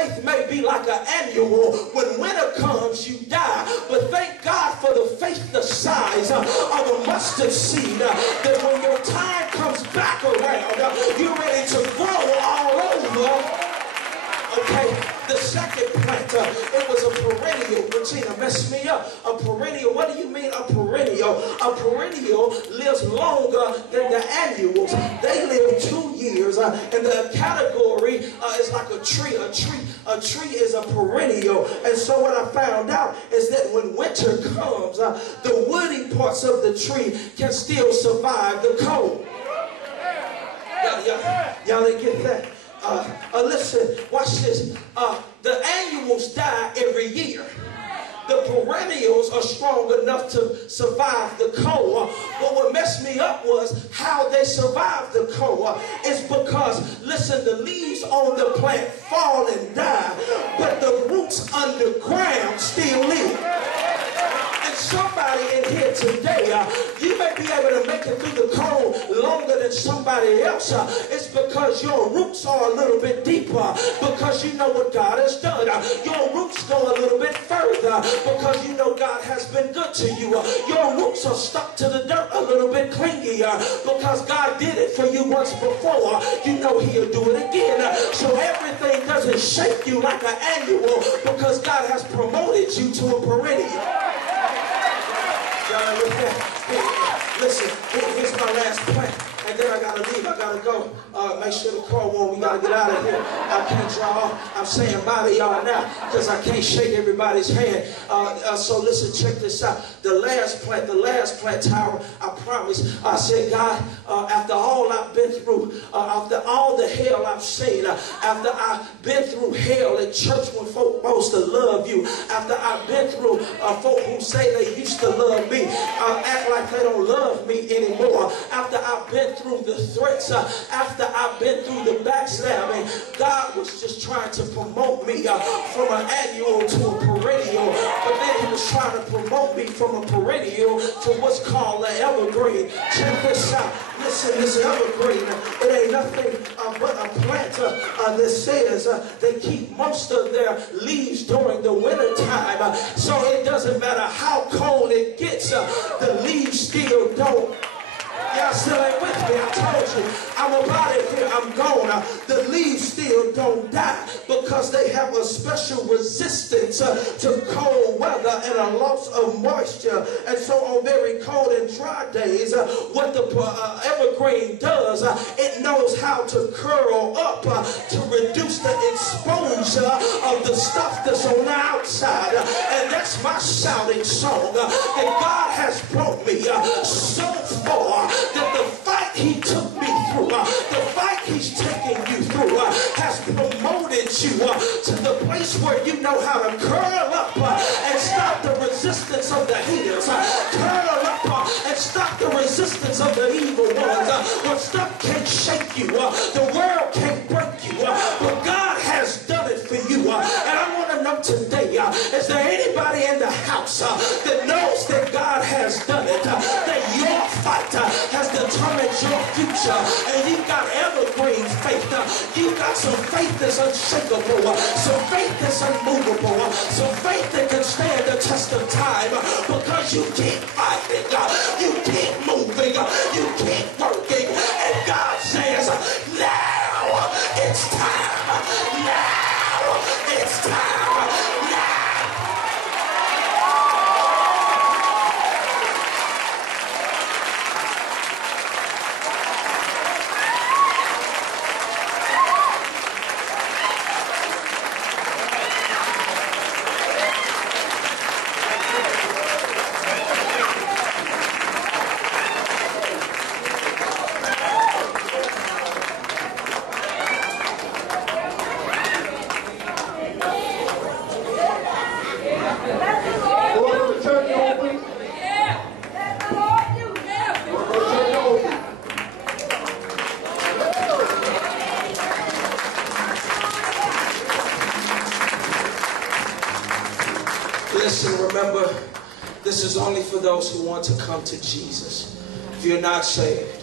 faith may be like an annual. When winter comes, you die. But thank God for the faith the size of a mustard seed, that when your time comes back around, you're ready to grow all over. Okay, the second plant, it was a perennial. Regina messed me up. A perennial, what do you mean a perennial? A perennial lives longer than the annuals. They live 2 years, and the category is like a tree. A tree is a perennial. And so what I found out is that when winter comes, the woody parts of the tree can still survive the cold. Y'all didn't get that? Listen, watch this. The annuals die every year. The perennials are strong enough to survive the cold. But what messed me up was how they survive the cold. It's because, listen, the leaves on the plant fall and die, but the roots underground still live. And somebody in here today, you may be able to make it through the cold longer than somebody else. It's because your roots are a little bit deeper, because you know what God has done. Your roots go a little bit further because you know God has been good to you. Your roots are stuck to the dirt a little bit clingier because God did it for you once before. You know He'll do it again. So everything doesn't shake you like an annual because God has promoted you to a perennial. Listen, here's my last plant, and then I gotta leave. I gotta go. Make sure the car warm. We gotta get out of here. I can't draw off. I'm saying bye to y'all now because I can't shake everybody's hand. So listen, check this out. The last plant, Tyra, I promise. I said, God, after all I've been through, after all the hell I've seen, after I've been through hell at church when folk supposed to love you, after I've been through folk who say they used to love me, act like they don't love me anymore, after I've been through the threats, after I've been through the backstabbing, God was just trying to promote me from an annual to a perennial, but then He was trying to promote me from a perennial to what's called an evergreen. Check this out. Listen, this evergreen, it ain't nothing but a plant that says they keep most of their leaves during the winter time. So it doesn't matter how cold it gets, the leaves still don't. Y'all still ain't with me. I told you. I'm about it here. I'm gone. The leaves still don't die because they have a special resistance to cold weather and a loss of moisture. And so on very cold and dry days, what the evergreen does, it knows how to curl up to reduce the exposure of the stuff that's on the outside. And that's my shouting song. And God has brought me so far that the fight He took me through, the fight He's taking you through, has promoted you to the place where you know how to curl up and stop the resistance of the haters, curl up and stop the resistance of the evil ones. When stuff can't shake you, the world can't break you, but God has done it for you. And I want to know today, is there anybody in the house that knows that God has done it, that your fight has determined your future, and you've got evergreen faith, you've got some faith that's unshakable, some faith that's unmovable, some faith that can stand the test of time, because you keep fighting, you keep moving, you keep working, and God says, now it's time, now it's time, now. Listen, remember, this is only for those who want to come to Jesus. If you're not saved,